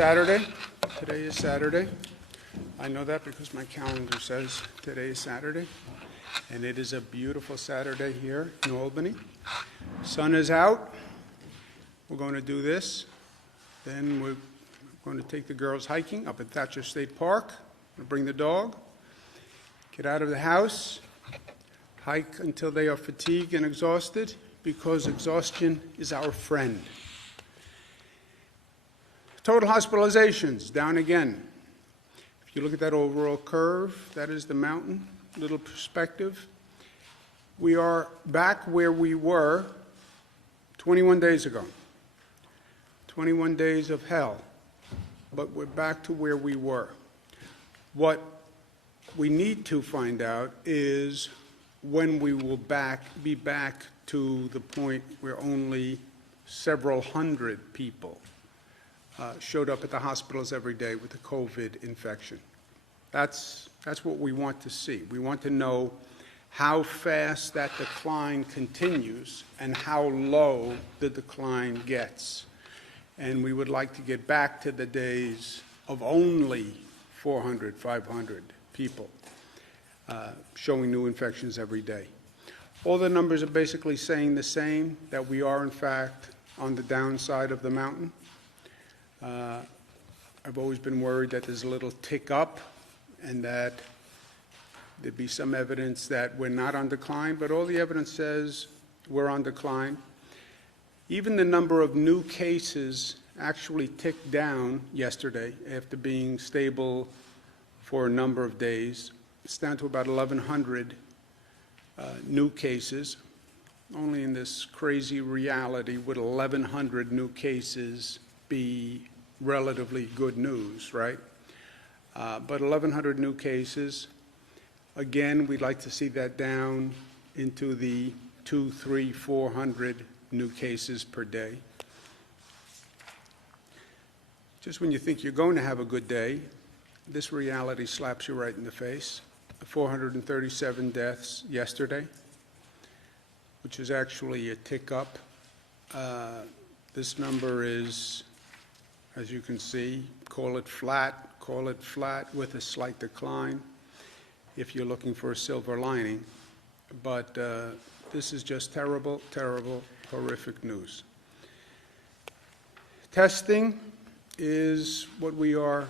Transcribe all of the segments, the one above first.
Saturday. Today is Saturday. I know that because my calendar says today is Saturday. And it is a beautiful Saturday here in Albany. Sun is out. We're going to do this. Then we're going to take the girls hiking up at Thatcher State Park. We'll bring the dog. Get out of the house. Hike until they are fatigued and exhausted, because exhaustion is our friend. Total hospitalizations, down again. If you look at that overall curve, that is the mountain, little perspective. We are back where we were 21 days ago. 21 days of hell, but we're back to where we were. What we need to find out is when we will be back to the point where only several hundred people showed up at the hospitals every day with the COVID infection. That's what we want to see. We want to know how fast that decline continues and how low the decline gets. And we would like to get back to the days of only 400, 500 people showing new infections every day. All the numbers are basically saying the same, that we are in fact on the downside of the mountain. I've always been worried that there's a little tick up and that there'd be some evidence that we're not on decline, but all the evidence says we're on decline. Even the number of new cases actually ticked down yesterday after being stable for a number of days. It's down to about 1,100 new cases. Only in this crazy reality would 1,100 new cases be relatively good news, right? But 1,100 new cases. Again, we'd like to see that down into the 200, 300, 400 new cases per day. Just when you think you're going to have a good day, this reality slaps you right in the face. 437 deaths yesterday, which is actually a tick up. This number is, as you can see, call it flat with a slight decline if you're looking for a silver lining. But this is just terrible, terrible, horrific news. Testing is what we are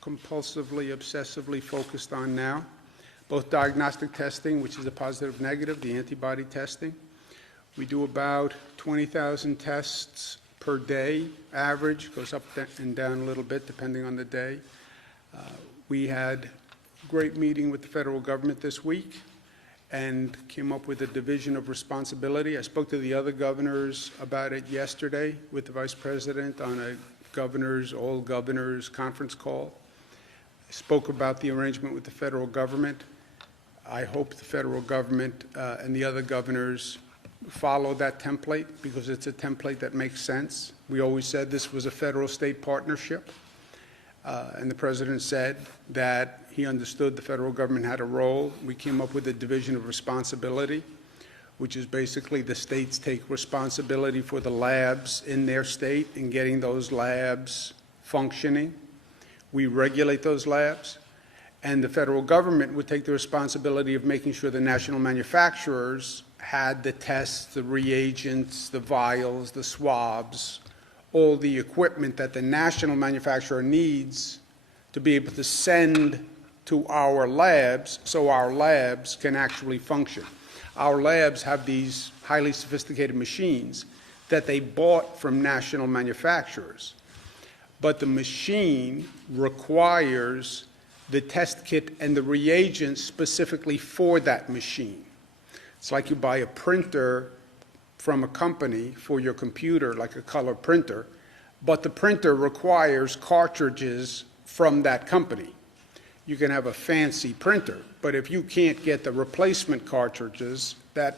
compulsively, obsessively focused on now. Both diagnostic testing, which is a positive, negative, the antibody testing. We do about 20,000 tests per day, average, goes up and down a little bit depending on the day. We had a great meeting with the federal government this week and came up with a division of responsibility. I spoke to the other governors about it yesterday with the Vice President on a all governors conference call. I spoke about the arrangement with the federal government. I hope the federal government and the other governors follow that template, because it's a template that makes sense. We always said this was a federal-state partnership, and the President said that he understood the federal government had a role. We came up with a division of responsibility, which is basically the states take responsibility for the labs in their state and getting those labs functioning. We regulate those labs. And the federal government would take the responsibility of making sure the national manufacturers had the tests, the reagents, the vials, the swabs, all the equipment that the national manufacturer needs to be able to send to our labs so our labs can actually function. Our labs have these highly sophisticated machines that they bought from national manufacturers. But the machine requires the test kit and the reagents specifically for that machine. It's like you buy a printer from a company for your computer, like a color printer, but the printer requires cartridges from that company. You can have a fancy printer, but if you can't get the replacement cartridges, that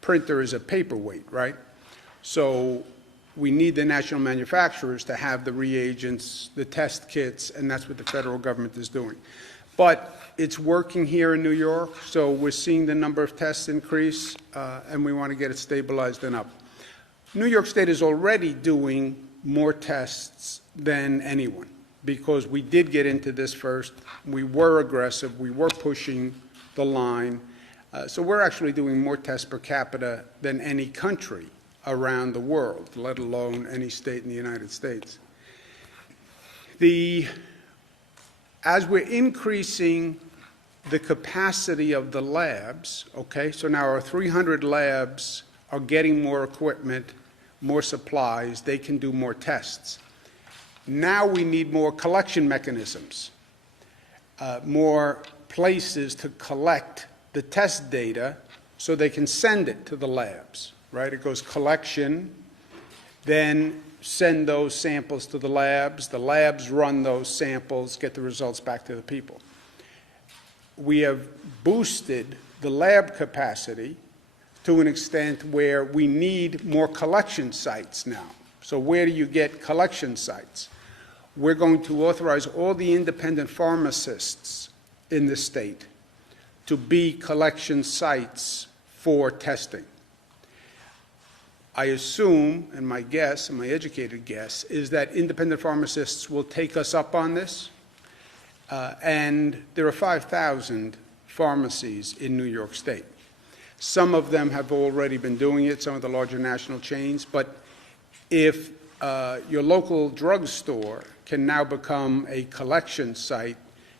printer is a paperweight, right? So we need the national manufacturers to have the reagents, the test kits, and that's what the federal government is doing. But it's working here in New York, so we're seeing the number of tests increase, and we want to get it stabilized and up. New York State is already doing more tests than anyone, because we did get into this first. We were aggressive. We were pushing the line. So we're actually doing more tests per capita than any country around the world, let alone any state in the United States. As we're increasing the capacity of the labs, okay, so now our 300 labs are getting more equipment, more supplies, they can do more tests. Now we need more collection mechanisms, more places to collect the test data so they can send it to the labs, right? It goes collection, then send those samples to the labs run those samples, get the results back to the people. We have boosted the lab capacity to an extent where we need more collection sites now. So where do you get collection sites? We're going to authorize all the independent pharmacists in the state to be collection sites for testing. I assume, and my guess, and my educated guess, is that independent pharmacists will take us up on this. And there are 5,000 pharmacies in New York State. Some of them have already been doing it, some of the larger national chains, but if your local drugstore can now become a collection site,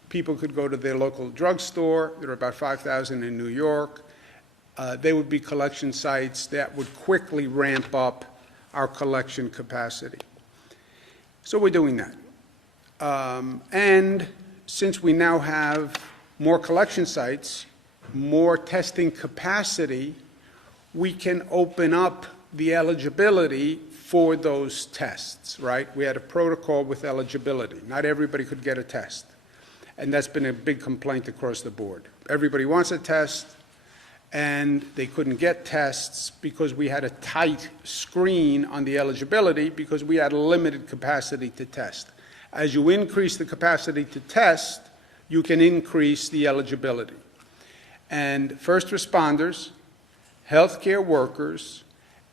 people could go to their local drugstore. There are about 5,000 in New York. They would be collection sites that would quickly ramp up our collection capacity. So we're doing that. And since we now have more collection sites, more testing capacity, we can open up the eligibility for those tests, right? We had a protocol with eligibility. Not everybody could get a test. And that's been a big complaint across the board. Everybody wants a test, and they couldn't get tests because we had a tight screen on the eligibility because we had a limited capacity to test. As you increase the capacity to test, you can increase the eligibility. And first responders, healthcare workers,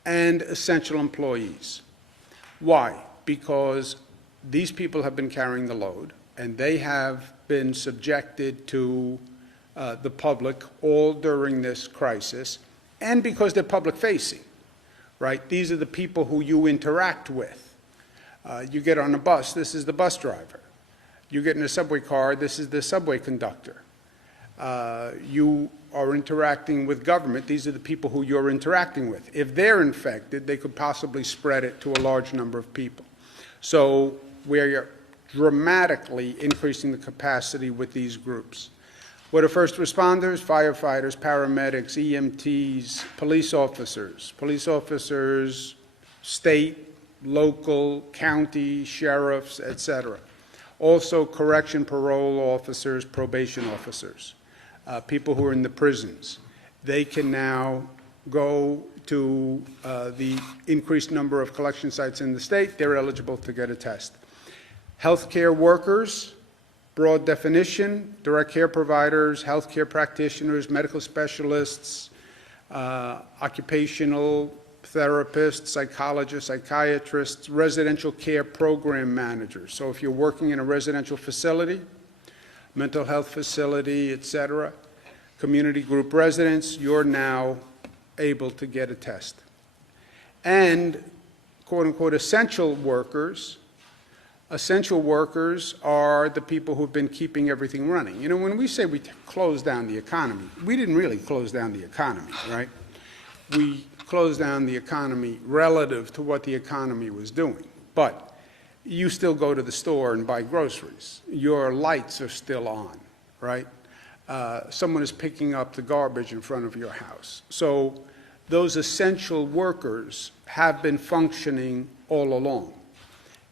and essential employees. Why? Because these people have been carrying the load, and they have been subjected to the public all during this crisis, and because they're public-facing, right? These are the people who you interact with. You get on a bus, this is the bus driver. You get in a subway car, this is the subway conductor. You are interacting with government, these are the people who you're interacting with. If they're infected, they could possibly spread it to a large number of people. So we're dramatically increasing the capacity with these groups. What are first responders? Firefighters, paramedics, EMTs, police officers, state, local, county, sheriffs, etc. Also correction parole officers, probation officers, people who are in the prisons. They can now go to the increased number of collection sites in the state. They're eligible to get a test. Healthcare workers, broad definition, direct care providers, healthcare practitioners, medical specialists, occupational therapists, psychologists, psychiatrists, residential care program managers. So if you're working in a residential facility, mental health facility, etc., community group residents, you're now able to get a test. And quote-unquote essential workers. Essential workers are the people who've been keeping everything running. You know, when we say we closed down the economy, we didn't really close down the economy, right? We closed down the economy relative to what the economy was doing. But you still go to the store and buy groceries. Your lights are still on, right? Someone is picking up the garbage in front of your house. So those essential workers have been functioning all along.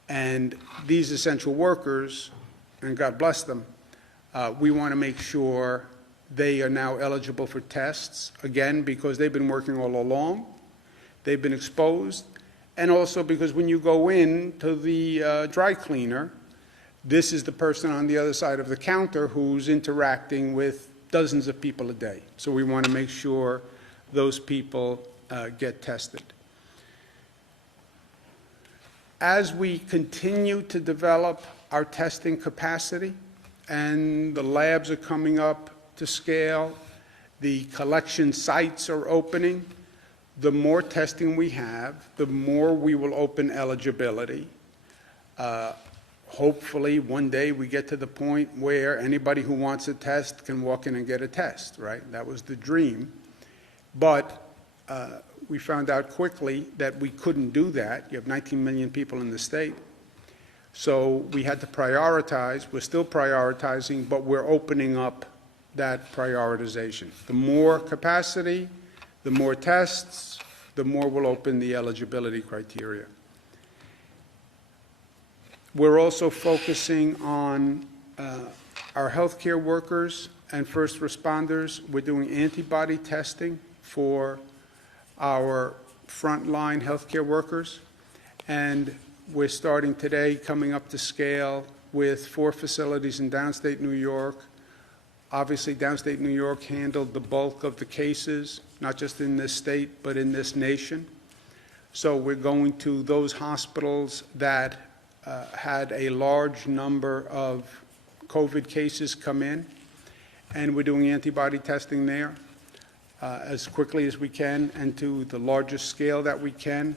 And these essential workers, and God bless them, we want to make sure they are now eligible for tests, again, because they've been working all along, they've been exposed, and also because when you go in to the dry cleaner, this is the person on the other side of the counter who's interacting with dozens of people a day. So we want to make sure those people get tested. As we continue to develop our testing capacity, and the labs are coming up to scale, the collection sites are opening, the more testing we have, the more we will open eligibility. Hopefully, one day we get to the point where anybody who wants a test can walk in and get a test, right? That was the dream. But we found out quickly that we couldn't do that. You have 19 million people in the state. So we had to prioritize. We're still prioritizing, but we're opening up that prioritization. The more capacity, the more tests, the more we'll open the eligibility criteria. We're also focusing on our healthcare workers and first responders. We're doing antibody testing for our frontline healthcare workers, and we're starting today, coming up to scale with 4 facilities in downstate New York. Obviously, downstate New York handled the bulk of the cases, not just in this state, but in this nation. So we're going to those hospitals that had a large number of COVID cases come in, and we're doing antibody testing there as quickly as we can and to the largest scale that we can.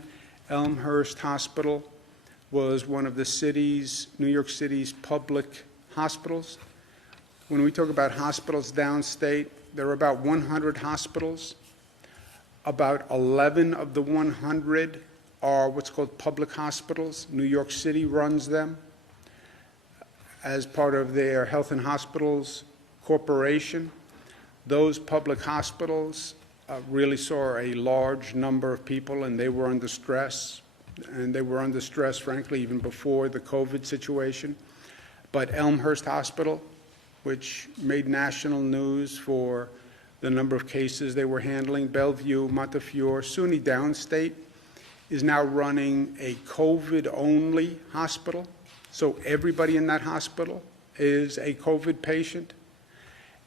Elmhurst Hospital was one of the city's, New York City's public hospitals. When we talk about hospitals downstate, there are about 100 hospitals. About 11 of the 100 are what's called public hospitals. New York City runs them as part of their Health and Hospitals Corporation. Those public hospitals really saw a large number of people, and they were under stress. And they were under stress, frankly, even before the COVID situation. But Elmhurst Hospital, which made national news for the number of cases they were handling, Bellevue, Montefiore, SUNY Downstate is now running a COVID-only hospital. So everybody in that hospital is a COVID patient.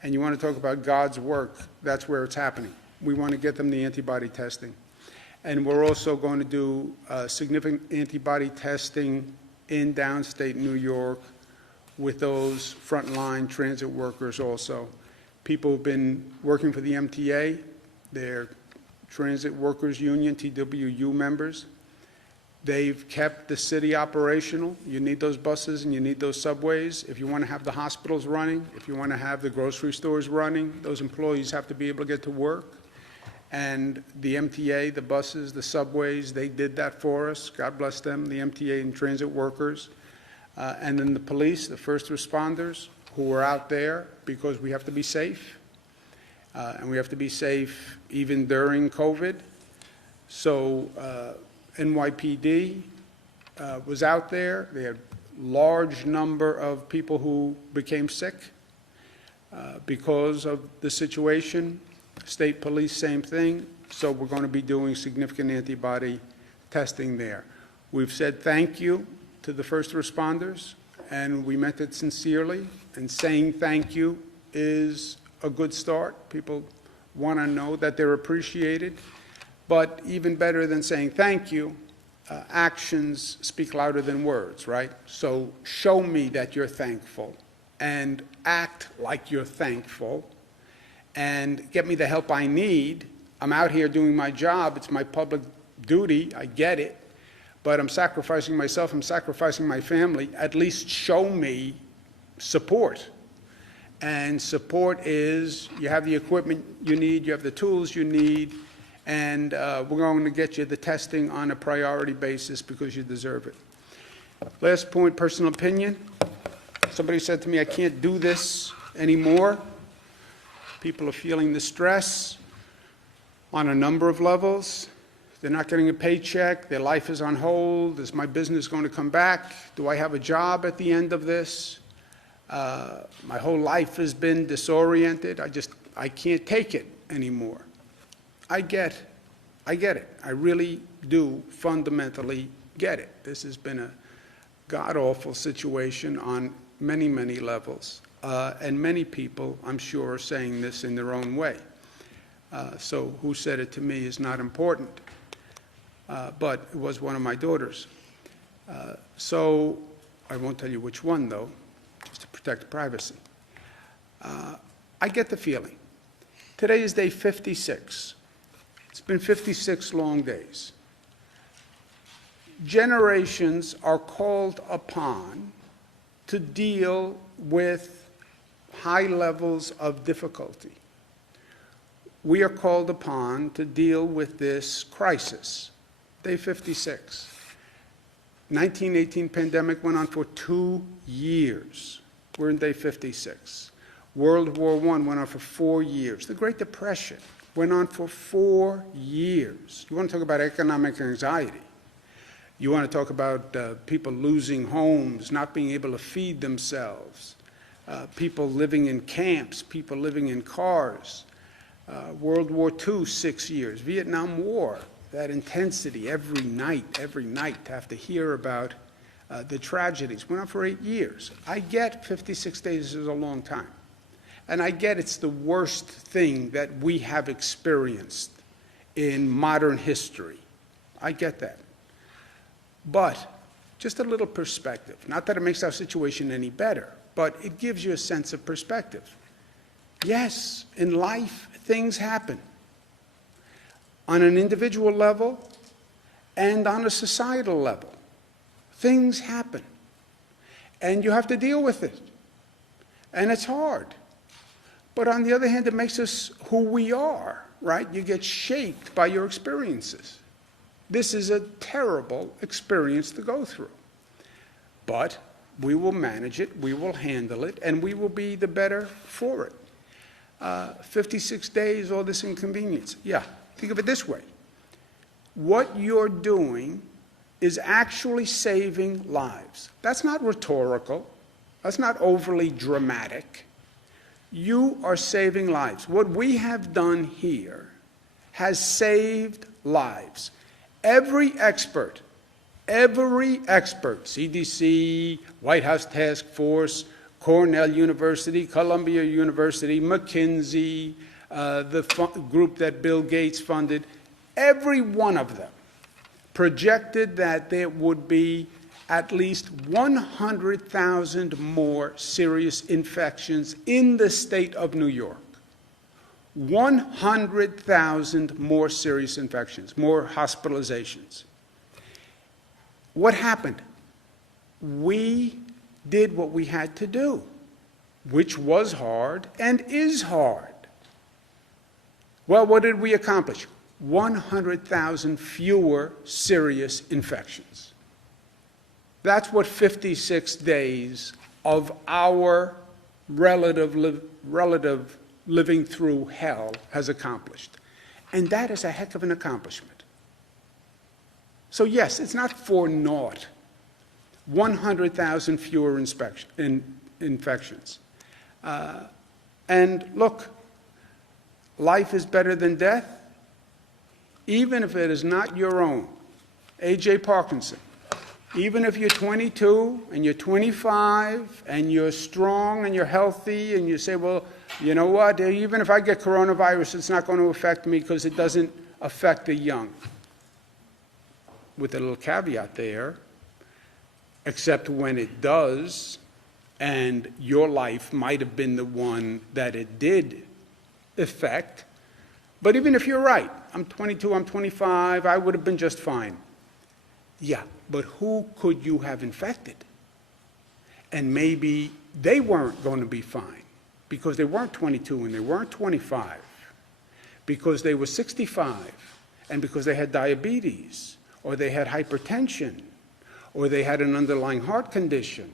And you want to talk about God's work, that's where it's happening. We want to get them the antibody testing. And we're also going to do significant antibody testing in downstate New York with those frontline transit workers also. People who've been working for the MTA, they're Transit Workers Union, TWU members. They've kept the city operational. You need those buses and you need those subways. If you want to have the hospitals running, if you want to have the grocery stores running, those employees have to be able to get to work. And the MTA, the buses, the subways, they did that for us. God bless them, the MTA and transit workers. And then the police, the first responders who are out there because we have to be safe. And we have to be safe even during COVID. So NYPD was out there. They had a large number of people who became sick because of the situation. State police, same thing. So we're going to be doing significant antibody testing there. We've said thank you to the first responders, and we meant it sincerely. And saying thank you is a good start. People want to know that they're appreciated. But even better than saying thank you, actions speak louder than words, right? So show me that you're thankful and act like you're thankful and get me the help I need. I'm out here doing my job. It's my public duty. I get it. But I'm sacrificing myself. I'm sacrificing my family. At least show me support. And support is you have the equipment you need, you have the tools you need, and we're going to get you the testing on a priority basis because you deserve it. Last point, personal opinion. Somebody said to me, I can't do this anymore. People are feeling the stress on a number of levels. They're not getting a paycheck. Their life is on hold. Is my business going to come back? Do I have a job at the end of this? My whole life has been disoriented. I can't take it anymore. I get it. I really do fundamentally get it. This has been a god-awful situation on many, many levels. And many people, I'm sure, are saying this in their own way. So who said it to me is not important. But it was one of my daughters. So I won't tell you which one, though, just to protect privacy. I get the feeling. Today is day 56. It's been 56 long days. Generations are called upon to deal with high levels of difficulty. We are called upon to deal with this crisis. Day 56. 1918 pandemic went on for 2 years. We're in day 56. World War I went on for 4 years. The Great Depression went on for 4 years. You want to talk about economic anxiety. You want to talk about people losing homes, not being able to feed themselves, people living in camps, people living in cars. World War II, 6 years. Vietnam War, that intensity every night to have to hear about the tragedies. Went on for 8 years. I get 56 days is a long time. And I get it's the worst thing that we have experienced in modern history. I get that. But just a little perspective. Not that it makes our situation any better, but it gives you a sense of perspective. Yes, in life, things happen. On an individual level and on a societal level. Things happen. And you have to deal with it. And it's hard. But on the other hand, it makes us who we are, right? You get shaped by your experiences. This is a terrible experience to go through. But we will manage it, we will handle it, and we will be the better for it. 56 days, all this inconvenience. Yeah, think of it this way. What you're doing is actually saving lives. That's not rhetorical. That's not overly dramatic. You are saving lives. What we have done here has saved lives. Every expert, CDC, White House Task Force, Cornell University, Columbia University, McKinsey, the group that Bill Gates funded, every one of them projected that there would be at least 100,000 more serious infections in the state of New York. 100,000 more serious infections, more hospitalizations. What happened? We did what we had to do, which was hard and is hard. Well, what did we accomplish? 100,000 fewer serious infections. That's what 56 days of our relative living through hell has accomplished. And that is a heck of an accomplishment. So yes, it's not for naught. 100,000 fewer infections. And look, life is better than death, even if it is not your own. A.J. Parkinson. Even if you're 22 and you're 25 and you're strong and you're healthy and you say, well, you know what, even if I get coronavirus, it's not going to affect me because it doesn't affect the young. With a little caveat there, except when it does, and your life might have been the one that it did affect. But even if you're right, I'm 22, I'm 25, I would have been just fine. Yeah, but who could you have infected? And maybe they weren't going to be fine because they weren't 22 and they weren't 25, because they were 65 and because they had diabetes or they had hypertension or they had an underlying heart condition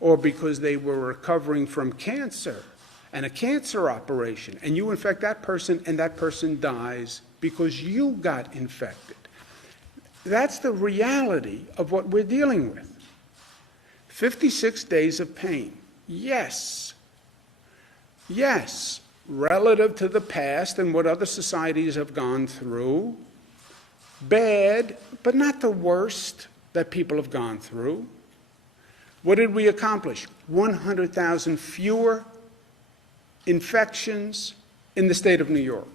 or because they were recovering from cancer and a cancer operation, and you infect that person and that person dies because you got infected. That's the reality of what we're dealing with. 56 days of pain. Yes. Yes, relative to the past and what other societies have gone through. Bad, but not the worst that people have gone through. What did we accomplish? 100,000 fewer infections in the state of New York.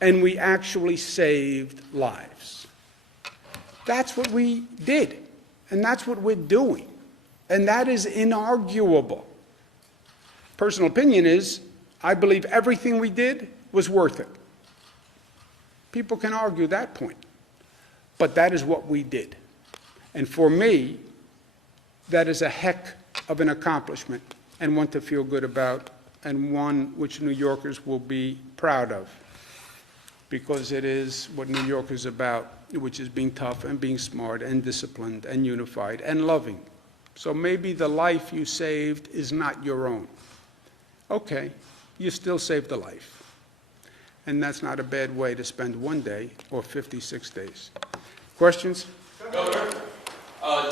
And we actually saved lives. That's what we did, and that's what we're doing, and that is inarguable. Personal opinion is, I believe everything we did was worth it. People can argue that point, but that is what we did. And for me, that is a heck of an accomplishment, and one to feel good about, and one which New Yorkers will be proud of, because it is what New York is about, which is being tough and being smart and disciplined and unified and loving. So maybe the life you saved is not your own. Okay, you still saved a life. And that's not a bad way to spend one day or 56 days. Questions? Governor,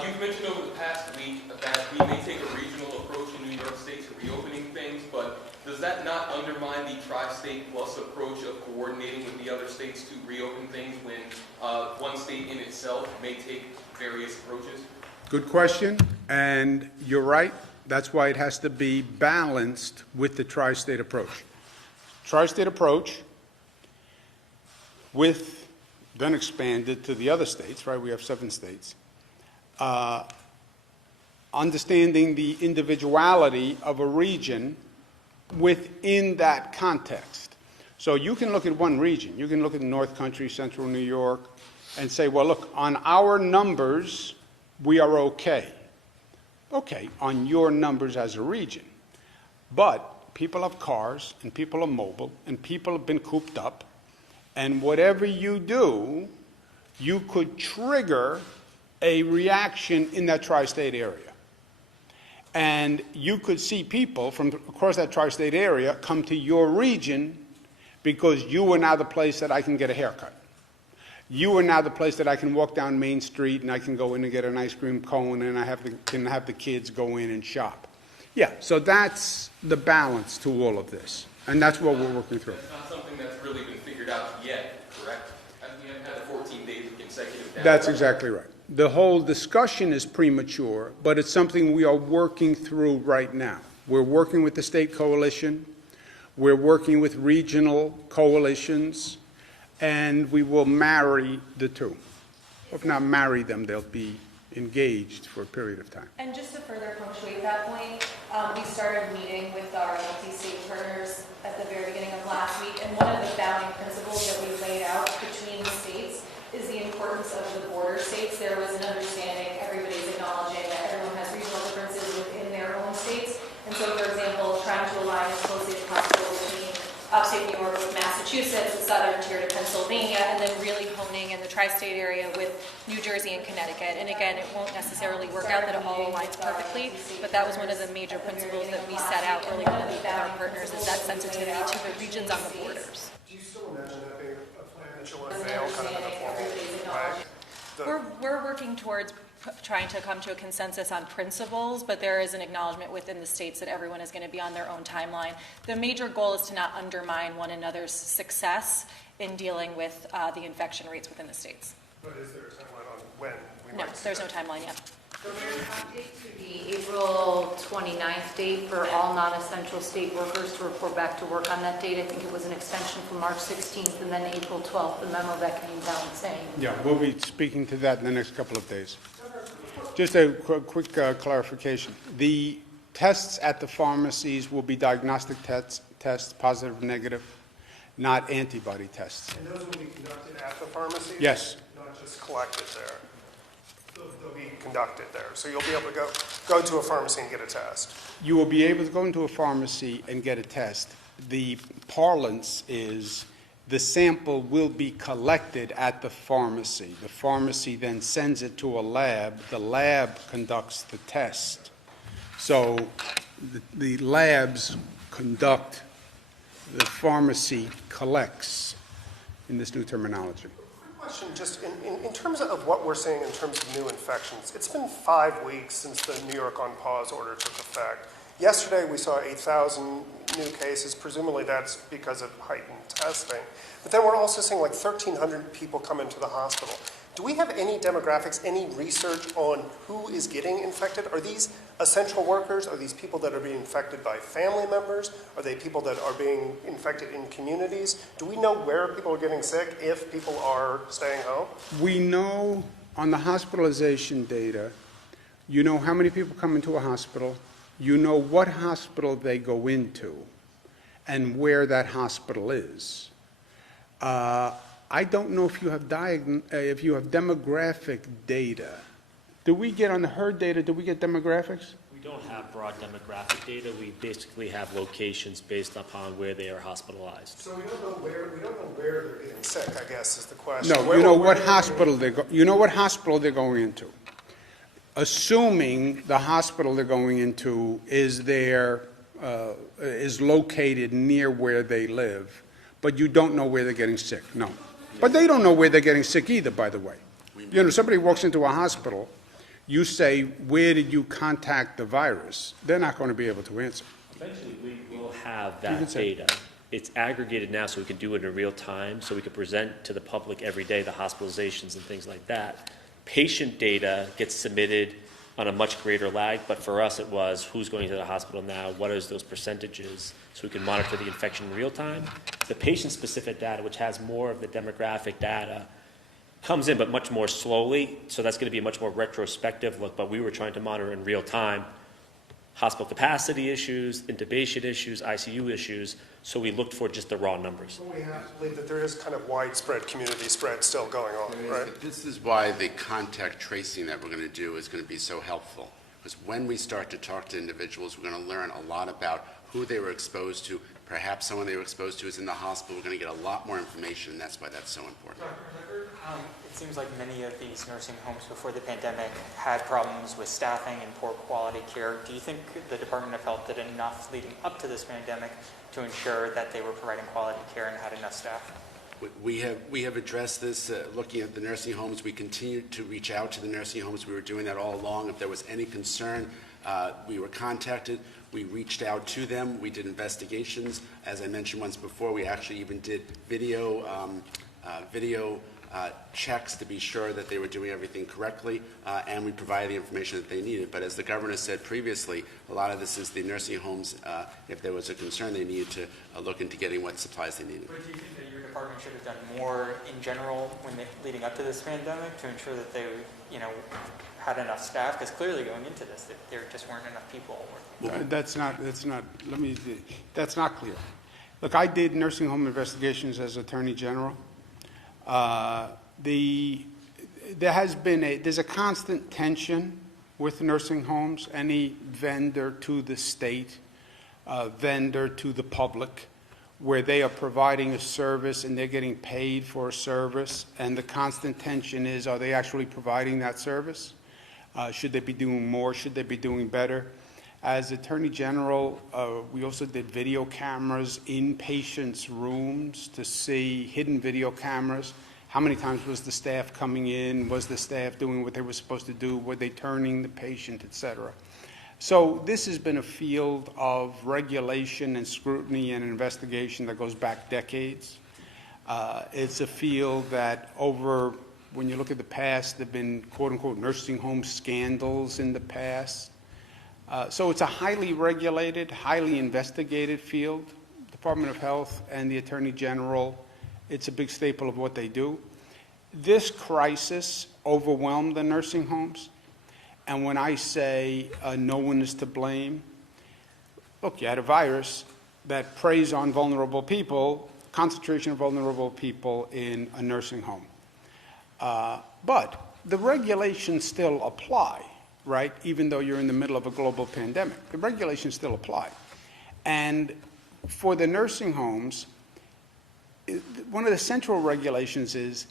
you've mentioned over the past week that we may take a regional approach in New York State to reopening things, but does that not undermine the tri-state plus approach of coordinating with the other states to reopen things when one state in itself may take various approaches? Good question, and you're right. That's why it has to be balanced with the tri-state approach. Tri-state approach with, then expanded to the other states, right? We have 7 states. Understanding the individuality of a region within that context. So you can look at one region. You can look at the North Country, Central New York, and say, well, look, on our numbers, we are okay. Okay, on your numbers as a region. But people have cars, and people are mobile, and people have been cooped up, and whatever you do, you could trigger a reaction in that tri-state area. And you could see people from across that tri-state area come to your region because you are now the place that I can get a haircut. You are now the place that I can walk down Main Street and I can go in and get an ice cream cone and I can have the kids go in and shop. Yeah, so that's the balance to all of this. And that's what we're working through. That's not something that's really been figured out yet, correct? We haven't had 14 days of consecutive down. That's exactly right. The whole discussion is premature, but it's something we are working through right now. We're working with the state coalition. We're working with regional coalitions. And we will marry the two. If not marry them, they'll be engaged for a period of time. And just to further punctuate that point, we started meeting with our multi-state partners at the very beginning of last week, and one of the founding principles that we laid out between the states is the importance of the border states. There was an understanding, everybody's acknowledging that everyone has regional differences within their own states, and so, for example, trying to align as closely as possible between upstate New York with Massachusetts, the southern tier to Pennsylvania, and then really honing in the tri-state area with New Jersey and Connecticut. And again, it won't necessarily work out that it all aligns perfectly, but that was one of the major principles that we set out early on with our partners, is that sensitivity to the regions on the borders. Do you still imagine that being a plan that you'll unveil kind of in a formal way? We're working towards trying to come to a consensus on principles, but there is an acknowledgement within the states that everyone is going to be on their own timeline. The major goal is to not undermine one another's success in dealing with the infection rates within the states. But is there a timeline on when we No, might see there's no that? timeline yet. Update to the April 29th date for all non-essential state workers to report back to work on that date. I think it was an extension from March 16th and then April 12th, the memo that came down saying. Yeah, we'll be speaking to that in the next couple of days. Just a quick clarification. The tests at the pharmacies will be diagnostic tests, positive, negative, not antibody tests. And those will be conducted at the pharmacy? Yes. Not just collected there? They'll be conducted there. So you'll be able to go to a pharmacy and get a test? You will be able to go into a pharmacy and get a test. The parlance is the sample will be collected at the pharmacy. The pharmacy then sends it to a lab. The lab conducts the test. So the labs conduct, the pharmacy collects in this new terminology. Question, just in terms of what we're seeing in terms of new infections, it's been 5 weeks since the New York on pause order took effect. Yesterday we saw 8,000 new cases. Presumably that's because of heightened testing. But then we're also seeing like 1,300 people come into the hospital. Do we have any demographics, any research on who is getting infected? Are these essential workers? Are these people that are being infected by family members? Are they people that are being infected in communities? Do we know where people are getting sick if people are staying home? We know on the hospitalization data, you know how many people come into a hospital, you know what hospital they go into, and where that hospital is. I don't know if you have demographic data. Do we get on the herd data, do we get demographics? We don't have broad demographic data. We basically have locations based upon where they are hospitalized. So we don't know where they're getting sick, I guess, is the question. No, you know what hospital they're going into. Assuming the hospital they're going into is located near where they live, but you don't know where they're getting sick. No, but they don't know where they're getting sick either. By the way, you know, somebody walks into a hospital, you say, "Where did you contact the virus?" They're not going to be able to answer. Eventually, we will have that data. It's aggregated now, so we can do it in real time, so we can present to the public every day the hospitalizations and things like that. Patient data gets submitted on a much greater lag, but for us it was who's going to the hospital now, what is those percentages, so we can monitor the infection in real time. The patient-specific data, which has more of the demographic data, comes in but much more slowly, so that's going to be a much more retrospective look, but we were trying to monitor in real time hospital capacity issues, intubation issues, ICU issues, so we looked for just the raw numbers. We have to believe that there is kind of widespread community spread still going on, right? This is why the contact tracing that we're going to do is going to be so helpful. Because when we start to talk to individuals, we're going to learn a lot about who they were exposed to. Perhaps someone they were exposed to is in the hospital. We're going to get a lot more information, and that's why that's so important. It seems like many of these nursing homes before the pandemic had problems with staffing and poor quality care. Do you think the Department of Health did enough leading up to this pandemic to ensure that they were providing quality care and had enough staff? We have addressed this looking at the nursing homes. We continue to reach out to the nursing homes. We were doing that all along. If there was any concern, we were contacted. We reached out to them. We did investigations. As I mentioned once before, we actually even did video checks to be sure that they were doing everything correctly, and we provided the information that they needed. But as the governor said previously, a lot of this is the nursing homes, if there was a concern, they needed to look into getting what supplies they needed. But do you think that your department should have done more in general leading up to this pandemic to ensure that they, had enough staff? Because clearly going into this, there just weren't enough people. That's not clear. Look, I did nursing home investigations as Attorney General. There's a constant tension with nursing homes. Any vendor to the state, vendor to the public, where they are providing a service and they're getting paid for a service, and the constant tension is, are they actually providing that service? Should they be doing more? Should they be doing better? As Attorney General, we also did video cameras in patients' rooms to see hidden video cameras. How many times was the staff coming in? Was the staff doing what they were supposed to do? Were they turning the patient, et cetera? So this has been a field of regulation and scrutiny and investigation that goes back decades. It's a field that when you look at the past, there have been quote-unquote nursing home scandals in the past. So it's a highly regulated, highly investigated field. Department of Health and the Attorney General, it's a big staple of what they do. This crisis overwhelmed the nursing homes. And when I say no one is to blame, look, you had a virus that preys on vulnerable people, concentration of vulnerable people in a nursing home. But the regulations still apply, right? Even though you're in the middle of a global pandemic, the regulations still apply. And for the nursing homes, one of the central regulations is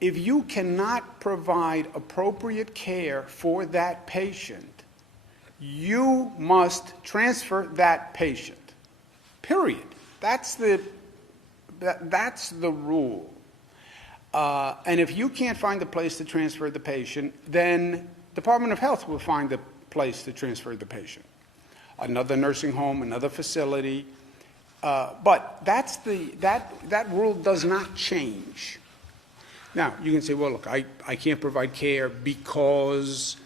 if you cannot provide appropriate care for that patient, you must transfer that patient, period. That's the rule. And if you can't find a place to transfer the patient, then Department of Health will find a place to transfer the patient. Another nursing home, another facility. But that rule does not change. Now, you can say, well, look, I can't provide care because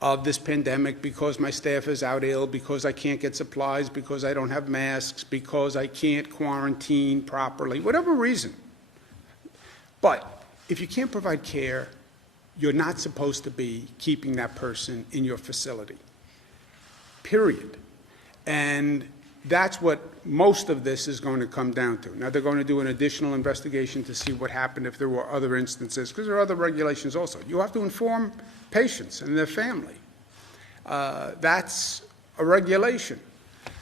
of this pandemic, because my staff is out ill, because I can't get supplies, because I don't have masks, because I can't quarantine properly, whatever reason. But if you can't provide care, you're not supposed to be keeping that person in your facility, period. And that's what most of this is going to come down to. Now, they're going to do an additional investigation to see what happened if there were other instances, because there are other regulations also. You have to inform patients and their family. That's a regulation.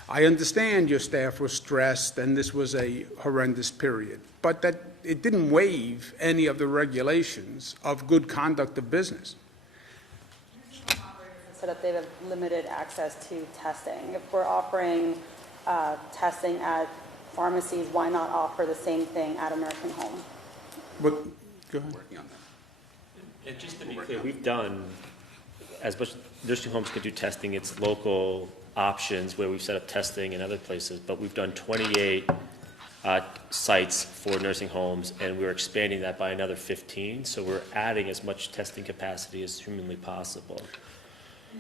I understand your staff was stressed and this was a horrendous period, but that it didn't waive any of the regulations of good conduct of business. Said that they have limited access to testing. If we're offering testing at pharmacies, why not offer the same thing at a nursing home? But, go ahead. Working on that. And just to be clear, we've done, as much nursing homes can do testing, it's local options where we've set up testing in other places, but we've done 28 sites for nursing homes, and we're expanding that by another 15, so we're adding as much testing capacity as humanly possible.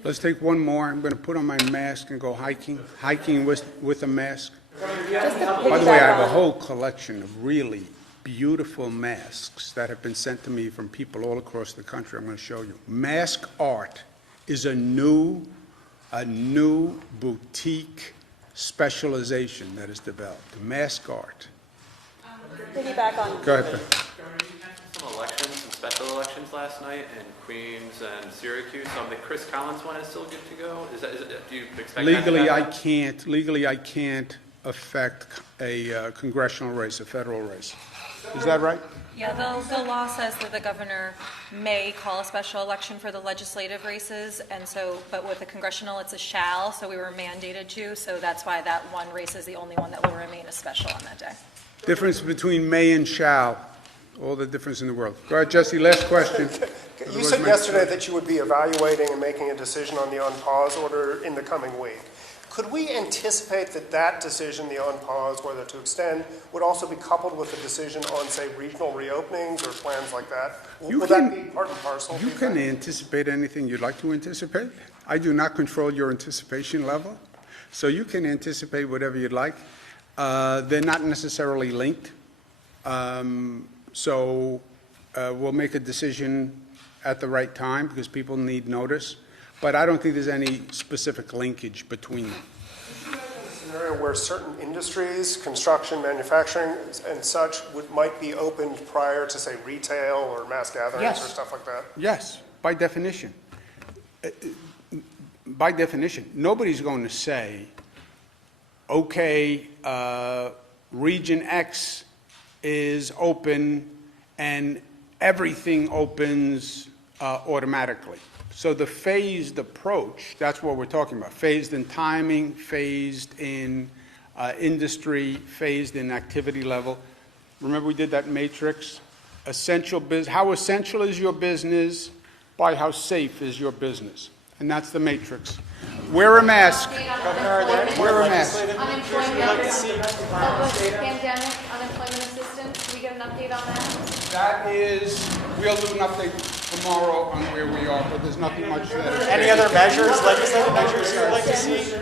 Let's take one more. I'm going to put on my mask and go hiking with a mask. Just to By the way, I have a piggyback on- whole collection of really beautiful masks that have been sent to me from people all across the country. I'm going to show you. Mask art is a new boutique specialization that is developed. Mask art. Piggyback on. Go ahead. Some elections, some special elections last night in Queens and Syracuse. The Chris Collins one is still good to go. Do you expect Legally, that I to can't affect a congressional race, a federal race. Is that right? Yeah, the law says that the governor may call a special election for the legislative races, and so, but with the congressional, it's a shall, so we were mandated to, so that's why that one race is the only one that will remain a special on that day. Difference between may and shall, all the difference in the world. Go ahead, Jesse, last question. You said yesterday that you would be evaluating and making a decision on the on-pause order in the coming week. Could we anticipate that that decision, the on-pause, whether to extend, would also be coupled with a decision on, say, regional reopenings or plans like that? Will that be part and parcel? You can anticipate anything you'd like to anticipate. I do not control your anticipation level, so you can anticipate whatever you'd like. They're not necessarily linked, so we'll make a decision at the right time because people need notice. But I don't think there's any specific linkage between them. Scenario where certain industries, construction, manufacturing, and such, might be opened prior to, say, retail or mass gatherings Yes. or stuff like that? Yes, by definition. By definition, nobody's going to say, okay, Region X is open and everything opens automatically. So the phased approach, that's what we're talking about. Phased in timing, phased in industry, phased in activity level. Remember we did that matrix? Essential business. How essential is your business by how safe is your business? And that's the matrix. Wear a mask. Wear a mask. Pandemic, unemployment assistance, can we get an update on that? That is, we'll do an update tomorrow on where we are, but there's nothing much that is. Any other measures, legislative measures you would like to see?